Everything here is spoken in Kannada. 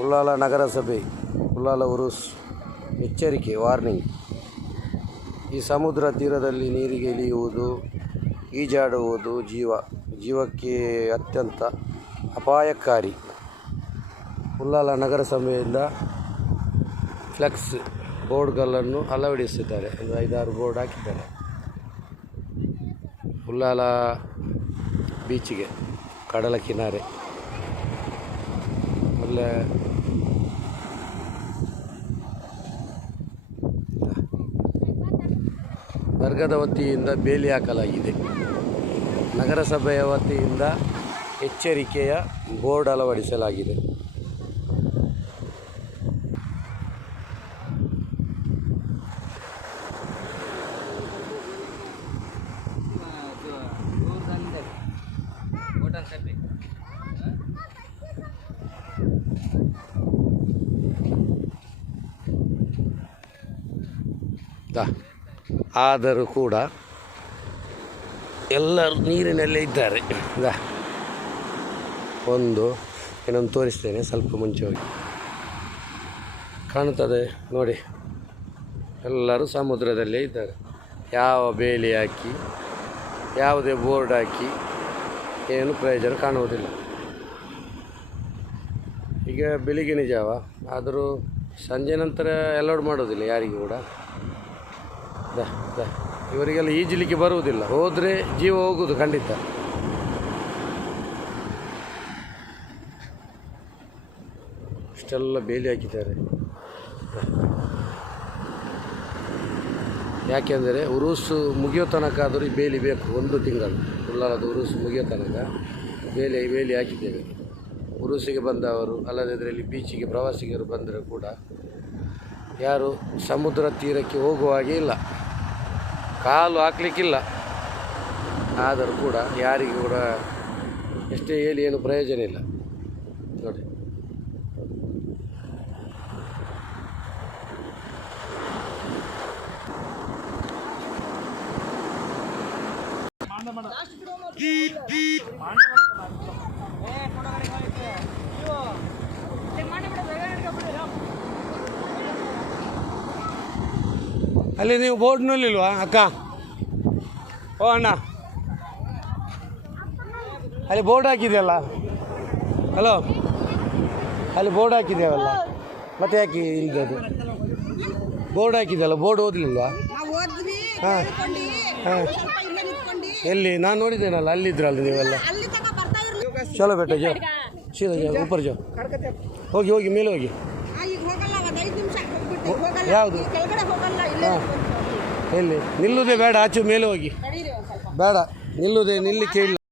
ಉಳ್ಳಾಲ ನಗರಸಭೆ ಉಳ್ಳಾಲ ಉರುಸ್ ಎಚ್ಚರಿಕೆ ವಾರ್ನಿಂಗ್. ಈ ಸಮುದ್ರ ತೀರದಲ್ಲಿ ನೀರಿಗೆ ಇಳಿಯುವುದು, ಈಜಾಡುವುದು ಜೀವಕ್ಕೆ ಅತ್ಯಂತ ಅಪಾಯಕಾರಿ. ಉಳ್ಳಾಲ ನಗರಸಭೆಯಿಂದ ಫ್ಲೆಕ್ಸ್ ಬೋರ್ಡ್ಗಳನ್ನು ಅಳವಡಿಸಿದ್ದಾರೆ. ಒಂದು 5-6 ಬೋರ್ಡ್ ಹಾಕಿದ್ದಾರೆ. ಉಳ್ಳಾಲ ಬೀಚಿಗೆ, ಕಡಲ ಕಿನಾರೆ ಒಳ್ಳೆ ದರ್ಗಾದ ವತಿಯಿಂದ ಬೇಲಿ ಹಾಕಲಾಗಿದೆ. ನಗರಸಭೆಯ ವತಿಯಿಂದ ಎಚ್ಚರಿಕೆಯ ಬೋರ್ಡ್ ಅಳವಡಿಸಲಾಗಿದೆ. ಆದರೂ ಕೂಡ ಎಲ್ಲರೂ ನೀರಿನಲ್ಲೇ ಇದ್ದಾರೆ. ಇನ್ನೊಂದು ತೋರಿಸ್ತೇನೆ, ಸ್ವಲ್ಪ ಮುಂಚೆ ಹೋಗಿ ಕಾಣುತ್ತದೆ ನೋಡಿ. ಎಲ್ಲರೂ ಸಮುದ್ರದಲ್ಲೇ ಇದ್ದಾರೆ. ಯಾವ ಬೇಲಿ ಹಾಕಿ, ಯಾವುದೇ ಬೋರ್ಡ್ ಹಾಕಿ ಏನು ಪ್ರಯೋಜನ ಕಾಣುವುದಿಲ್ಲ. ಈಗ ಬೆಳಿಗ್ಗಿನ ಜಾವ ಆದರೂ ಸಂಜೆ ನಂತರ ಅಲೌಡ್ ಮಾಡೋದಿಲ್ಲ ಯಾರಿಗೂ ಕೂಡ. ಇವರಿಗೆಲ್ಲ ಈಜಲಿಕ್ಕೆ ಬರುವುದಿಲ್ಲ, ಹೋದರೆ ಜೀವ ಹೋಗುವುದು ಖಂಡಿತ. ಇಷ್ಟೆಲ್ಲ ಬೇಲಿ ಹಾಕಿದ್ದಾರೆ. ಯಾಕೆಂದರೆ ಉರುಸು ಮುಗಿಯೋ ತನಕ ಆದರೂ ಈ ಬೇಲಿ ಬೇಕು. 1 ತಿಂಗಳು ಉಳ್ಳಾಲದ ಉರುಸು ಮುಗಿಯೋ ತನಕ ಬೇಲಿ ಹಾಕಿದ್ದೇವೆ. ಉರುಸಿಗೆ ಬಂದವರು ಅಲ್ಲದೆ ಇದರಲ್ಲಿ ಬೀಚಿಗೆ ಪ್ರವಾಸಿಗರು ಬಂದರೆ ಕೂಡ ಯಾರು ಸಮುದ್ರ ತೀರಕ್ಕೆ ಹೋಗುವ ಹಾಗೆ ಇಲ್ಲ, ಕಾಲು ಹಾಕಲಿಕ್ಕಿಲ್ಲ. ಆದರೂ ಕೂಡ ಯಾರಿಗೂ ಕೂಡ ಎಷ್ಟೇ ಹೇಳಿ ಏನು ಪ್ರಯೋಜನ ಇಲ್ಲ ನೋಡಿ. ಅಲ್ಲಿ ನೀವು ಬೋರ್ಡ್ನಲ್ಲಿಲ್ವಾ ಅಕ್ಕ? ಓ ಅಣ್ಣ, ಅಲ್ಲಿ ಬೋರ್ಡ್ ಹಾಕಿದೆಯಲ್ಲ. ಹಲೋ, ಅಲ್ಲಿ ಬೋರ್ಡ್ ಹಾಕಿದೆಯಲ್ಲ, ಮತ್ತೆ ಯಾಕೆ ಇಲ್ದದು? Board ಹಾಕಿದೆಯಲ್ಲ, board ಓದಲಿಲ್ವಾ? ಹಾಂ ಹಾಂ, ಎಲ್ಲಿ? ನಾನು ನೋಡಿದ್ದೇನಲ್ಲ, ಅಲ್ಲಿದ್ರಲ್ಲ ನೀವೆಲ್ಲ. ಚಲೋ ಬೇಟ ಜೋ, ಸೀದಾ ಜೋ, ऊपर ಜೋ, ಹೋಗಿ ಮೇಲೆ ಹೋಗಿ. ಯಾವುದು? ಹಾಂ, ಎಲ್ಲಿ ನಿಲ್ಲುವುದೇ ಬೇಡ, ಆಚೆ ಮೇಲೆ ಹೋಗಿ. ಬೇಡ ನಿಲ್ಲುವುದೇ, ನಿಲ್ಲಿಕ್ಕೆ ಇಲ್ಲ.